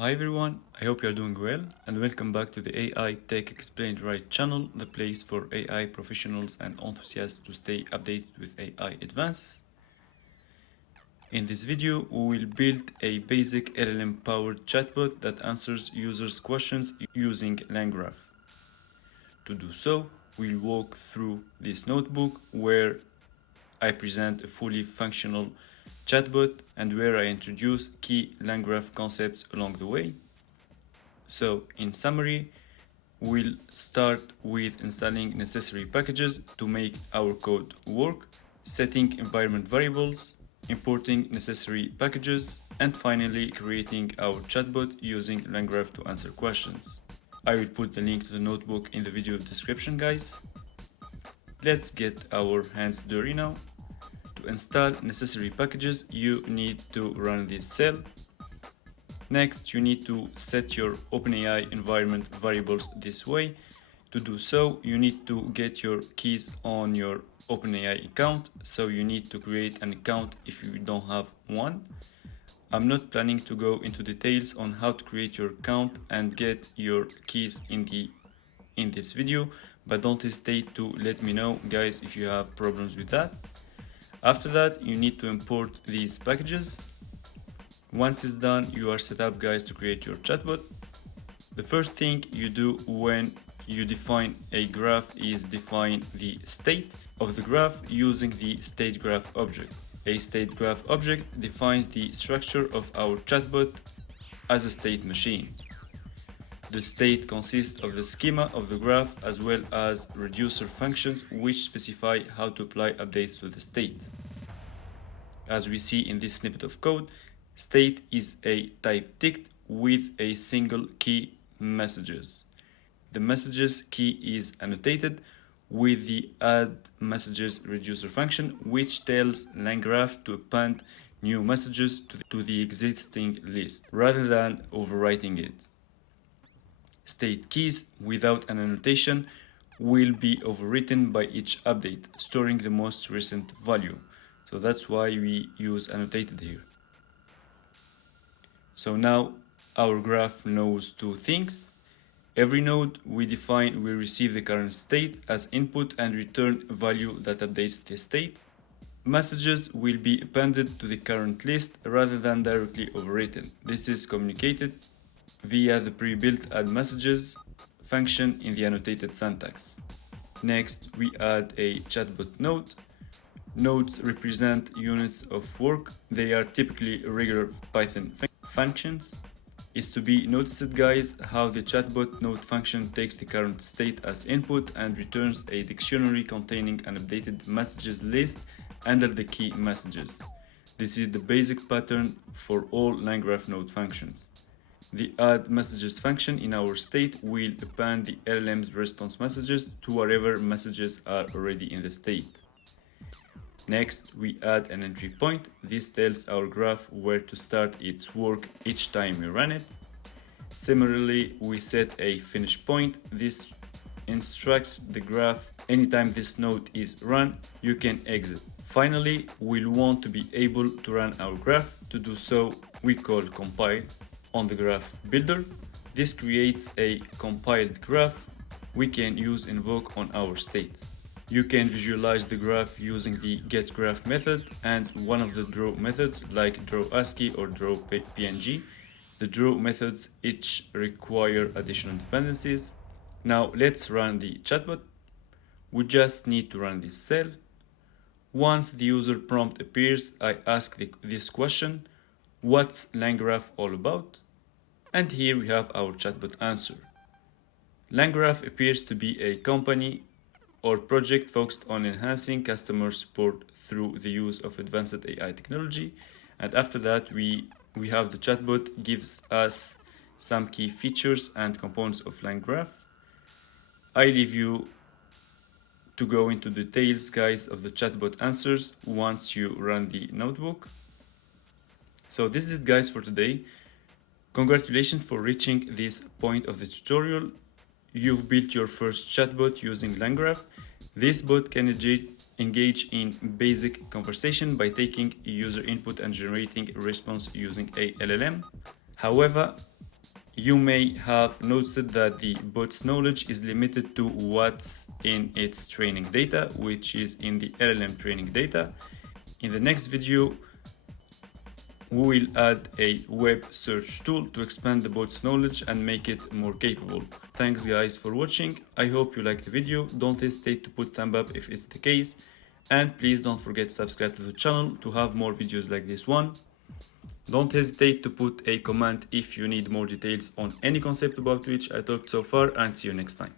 Hi everyone, I hope you are doing well and welcome back to the AI Tech Explained Right channel, the place for AI professionals and enthusiasts to stay updated with AI advances. In this video, we will build a basic LLM powered chatbot that answers users' questions using LangGraph. To do so, we'll walk through this notebook where I present a fully functional chatbot and where I introduce key LangGraph concepts along the way. So in summary, we'll start with installing necessary packages to make our code work, setting environment variables, importing necessary packages, and finally creating our chatbot using LangGraph to answer questions. I will put the link to the notebook in the video description, guys. Let's get our hands dirty now. To install necessary packages, you need to run this cell. Next, you need to set your OpenAI environment variables this way. To do so, you need to get your keys on your OpenAI account. So you need to create an account if you don't have one. I'm not planning to go into details on how to create your account and get your keys in this video, but don't hesitate to let me know, guys, if you have problems with that. After that, you need to import these packages. Once it's done, you are set up, guys, to create your chatbot. The first thing you do when you define a graph is define the state of the graph using the state graph object. A state graph object defines the structure of our chatbot as a state machine. The state consists of the schema of the graph as well as reducer functions which specify how to apply updates to the state. As we see in this snippet of code, state is a type ticked with a single key messages. The messages key is annotated with the add messages reducer function, which tells LangGraph to append new messages to the existing list rather than overwriting it. State keys without an annotation will be overwritten by each update, storing the most recent value. So that's why we use annotated here. So now our graph knows two things. Every node we define will receive the current state as input and return a value that updates the state. Messages will be appended to the current list rather than directly overwritten. This is communicated via the pre-built add messages function in the annotated syntax. Next, we add a chatbot node. Nodes represent units of work. They are typically regular Python functions. It's to be noticed, guys, how the chatbot node function takes the current state as input and returns a dictionary containing an updated messages list under the key messages. This is the basic pattern for all LangGraph node functions. The add messages function in our state will append the LLM's response messages to whatever messages are already in the state. Next, we add an entry point. This tells our graph where to start its work each time we run it. Similarly, we set a finish point. This instructs the graph anytime this node is run, you can exit. Finally, we'll want to be able to run our graph. To do so, we call compile on the graph builder. This creates a compiled graph we can use invoke on our state. You can visualize the graph using the getGraph method and one of the draw methods like drawASCII or drawPNG. The draw methods each require additional dependencies. Now let's run the chatbot. We just need to run this cell. Once the user prompt appears, I ask this question: what's LangGraph all about? And here we have our chatbot answer. LangGraph appears to be a company or project focused on enhancing customer support through the use of advanced AI technology. And after that, we have the chatbot gives us some key features and components of LangGraph. I leave you to go into details, guys, of the chatbot answers once you run the notebook. So this is it, guys, for today. Congratulations for reaching this point of the tutorial. You've built your first chatbot using LangGraph. This bot can engage in basic conversation by taking user input and generating a response using a LLM. However, you may have noticed that the bot's knowledge is limited to what's in its training data, which is in the LLM training data. In the next video, we will add a web search tool to expand the bot's knowledge and make it more capable. Thanks guys for watching. I hope you liked the video. Don't hesitate to put thumb up if it's the case. And please don't forget to subscribe to the channel to have more videos like this one. Don't hesitate to put a comment if you need more details on any concept about which I talked so far, and see you next time.